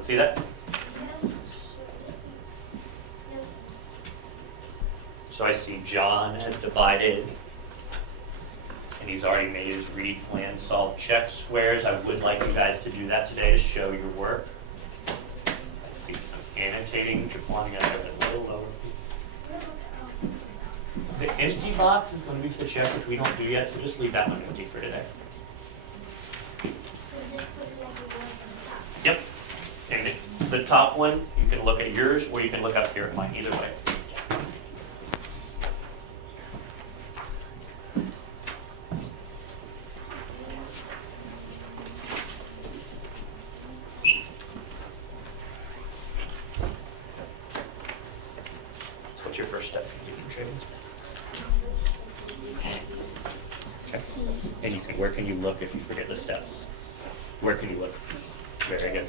Everyone see that? Yes. Yes. So I see John has divided, and he's already made his read plan, solve, check squares. I would like you guys to do that today to show your work. I see some annotating, Jaquan, you gotta have it a little lower. The empty box is going to be for the check, which we don't do yet, so just leave that one empty for today. So just put it like it was on top. Yep. And the top one, you can look at yours, or you can look up here at mine, either way. So what's your first step in completing trades? Okay. And you can, where can you look if you forget the steps? Where can you look? Very good.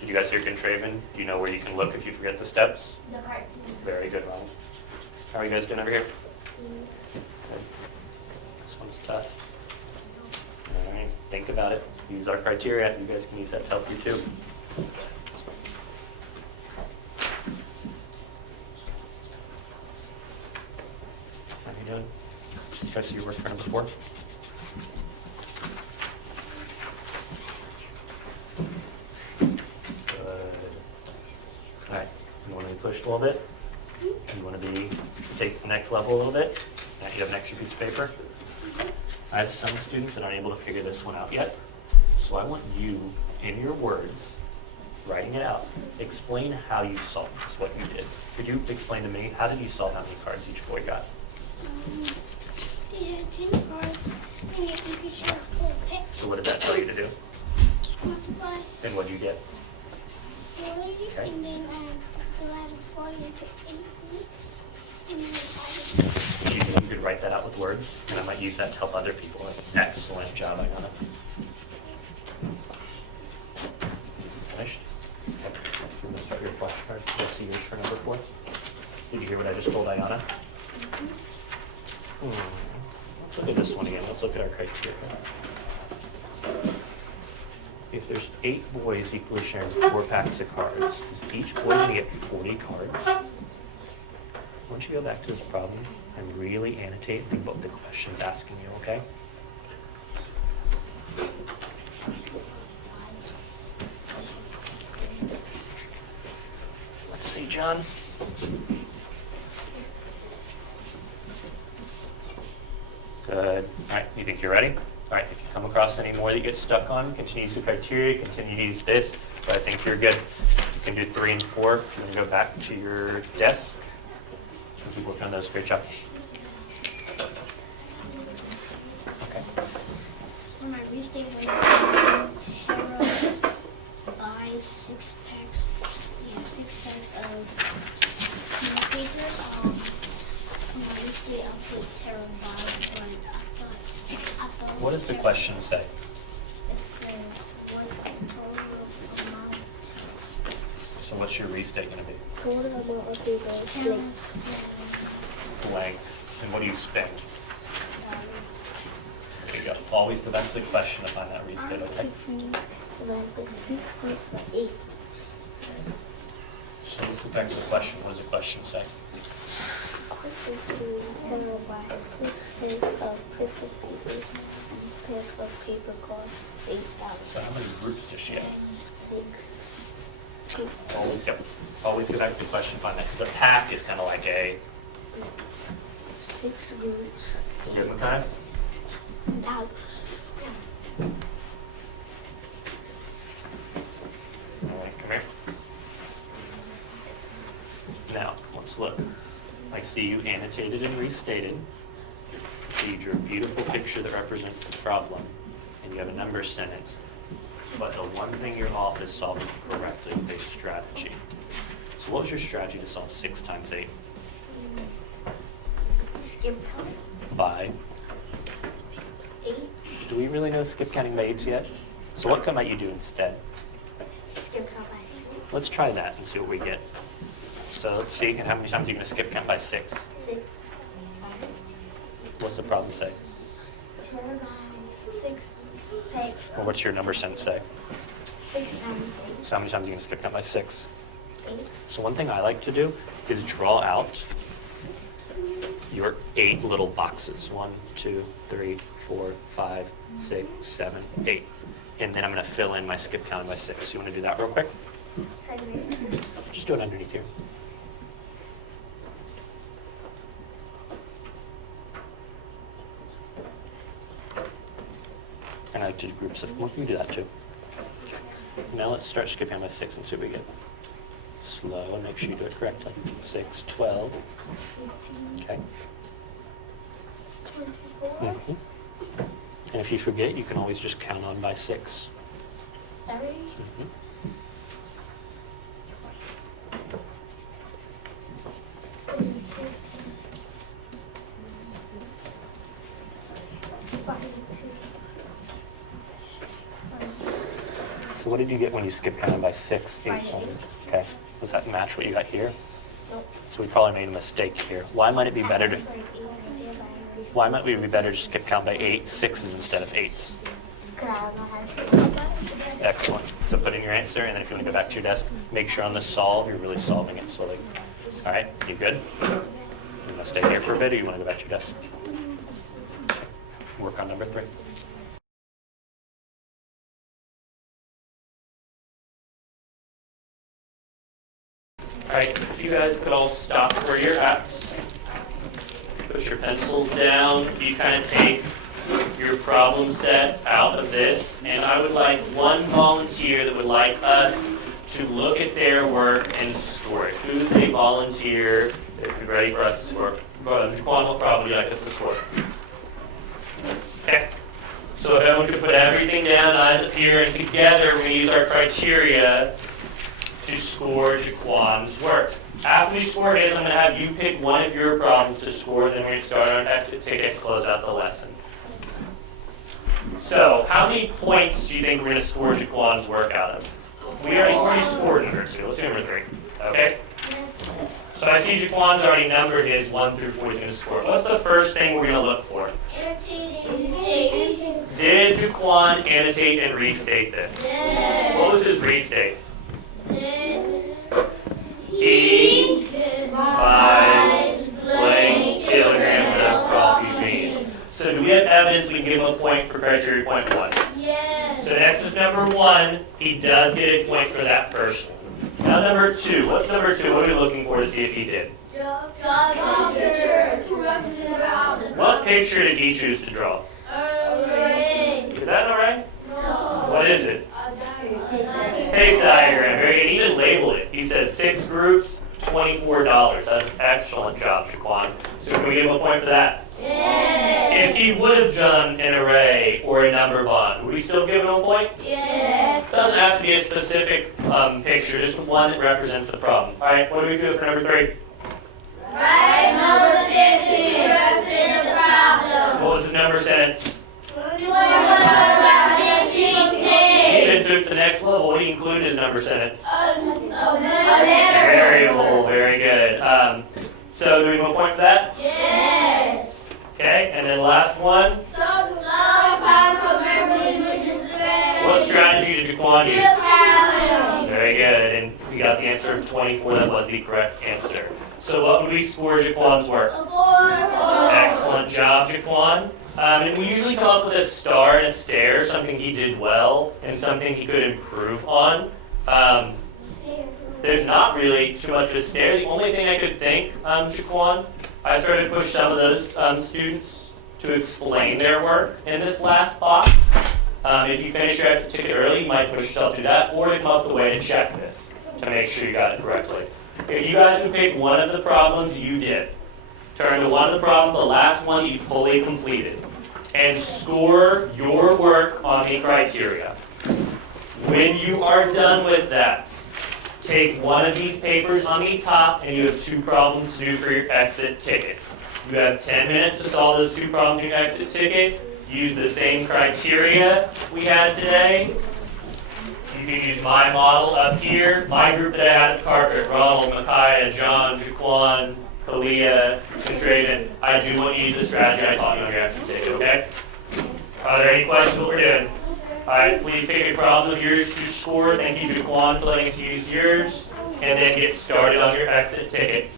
Did you guys hear Contraven? Do you know where you can look if you forget the steps? The cartoon. Very good, Ron. How are you guys doing over here? Good. This one's tough. All right, think about it. Use our criteria. You guys can use that to help you too. How are you doing? You guys see your work for number 4? All right, you want to be pushed a little bit? You want to be, take the next level a little bit? Now you have an extra piece of paper. I have some students that aren't able to figure this one out yet. So I want you, in your words, writing it out, explain how you solved this, what you did. Could you explain to me, how did you solve how many cards each boy got? They had 10 cards, and if you could show 4 picks. So what did that tell you to do? Multiply And what did you get? 40, Okay. and then divided 40 into 8 groups, and then divided. Do you think you could write that out with words? And I might use that to help other people. Excellent job, Ayana. Finished? Okay. I'm going to start your flashcards. You'll see yours for number 4. Did you hear what I just told Ayana? Look at this one again. Let's look at our criteria. If there's 8 boys equally sharing 4 packs of cards, is each boy going to get 40 cards? Why don't you go back to this problem and really annotate and think about what the question's asking you, okay? Let's see, John. Good. All right, you think you're ready? All right, if you come across any more that you get stuck on, continue to use the criteria, continue to use this, but I think you're good. You can do 3 and 4. If you want to go back to your desk, and keep working on those. Great job. Okay. For my restate, Tara buys 6 packs. Yeah, 6 packs of paper. For my restate, I'll put Tara buys, but I thought. What does the question say? It says what total amount. So what's your restate going to be? Total amount of paper Tara's Blank. And what do you spend? There you go. Always go back to the question to find that restate, okay? divided by 6 groups of 8. So let's go back to the question. What does the question say? Question says Tara buys 6 pairs of printed paper. Each pair of paper costs So how $8. many groups does she have? 6 Always go. Always go back to the question, find that, because a pack is kind of like a, 6 groups. you get what kind? $1. All right, come here. Now, let's look. I see you annotated and restated. I see you drew a beautiful picture that represents the problem, and you have a number sentence. But the one thing you're off is solving correctly with a strategy. So what was your strategy to solve 6 times 8? skip count. By? 8. Do we really know skip counting by 8 yet? So what might you do instead? Skip count by 6. Let's try that and see what we get. So let's see how many times you're going to skip count by 6. 6. What's the problem say? 6 packs. Or what's your number sentence say? 6 times So how many times are you going to skip count by 6? 8. So one thing I like to do is draw out your 8 little boxes. 1, 2, 3, 4, 5, 6, 7, 8. And then I'm going to fill in my skip count by 6. You want to do that real quick? Just do it underneath here. And I like to do groups of 4. You can do that too. Now let's start skipping by 6 and see what we get. Slow and make sure you do it correctly. 6, 12. 18, Okay. 24, Mhm. And if you forget, you can always just count on by 6. 30, Mhm. 26, 42. So what did you get when you skip counting by 6, 8 By times? 8. Okay. Does that match what you got here? Nope. So we probably made a mistake here. Why might it be better to Why might we be better to skip count by 8 6s instead of 8s? Because I don't know how to skip. Excellent. So put in your answer, and then if you want to go back to your desk, make sure on the solve you're really solving it slowly. All right, you good? You want to stay here for a bit, or you want to go back to your desk? Work on number 3. All right, if you guys could all stop where you're at. Put your pencils down. You kind of take your problem set out of this, and I would like one volunteer that would like us to look at their work and score it. Who's a volunteer that would be ready for us to score? Jaquan will probably like us to score. Okay. So if everyone could put everything down, eyes up here, and together we're going to use our criteria to score Jaquan's work. After we score his, I'm going to have you pick one of your problems to score, then we're going to start our exit ticket and close out the lesson. So, how many points do you think we're going to score Jaquan's work out of? We already scored number 2. Let's do number 3. Okay? So I see Jaquan's already numbered his 1 through 4 he's going to score. What's the first thing we're going to look for? Did Jaquan annotate and restate this? Yes. What was his restate? He buys blank kilograms of coffee beans. So do we have evidence we can give him a point for criteria point 1? Yes. So next is number 1. He does get a point for that first one. Now number 2. What's number 2? What are we looking for to see if he did? What picture did he choose to draw? Is that all right? What is it? Tape diagram. Very good. He even labeled it. He says 6 groups, $24. That's an excellent job, Jaquan. So can we give him a point for that? Yes. If he would have done an array or a number bond, would we still give him a point? Yes. Doesn't have to be a specific picture, just one that represents the problem. All right, what do we do for number 3? Write number 6 to represent the problem. What was his number sentence? 16. He then took to the next level. What do you include in his number sentence? Variable. Very good. So do we want a point for that? Yes. Okay, and then last one. What strategy did Jaquan use? Very good, and we got the answer of 24. That was the correct answer. So what would we score Jaquan's work? Excellent job, Jaquan. And we usually come up with a star and a stare, something he did well and something he could improve on. There's not really too much of a stare. The only thing I could think, Jaquan, I started to push some of those students to explain their work in this last box. If you finish your exit ticket early, you might push yourself to do that, or come up with a way to check this to make sure you got it correctly. If you guys would pick one of the problems you did, turn to one of the problems, the last one you fully completed, and score your work on the criteria. When you are done with that, take one of these papers on the top and you have 2 problems to do for your exit ticket. You have 10 minutes to solve those 2 problems in your exit ticket. Use the same criteria we had today. You can use my model up here. My group that I had at Carpet, Ronald, Micaiah, John, Jaquan, Kalia, and Draven. I do want you to use the strategy I taught you on your exit ticket, okay? Are there any questions what we're doing? Alright, please pick a problem of yours to score. Thank you to Kwan for letting us use yours. And then get started on your exit ticket.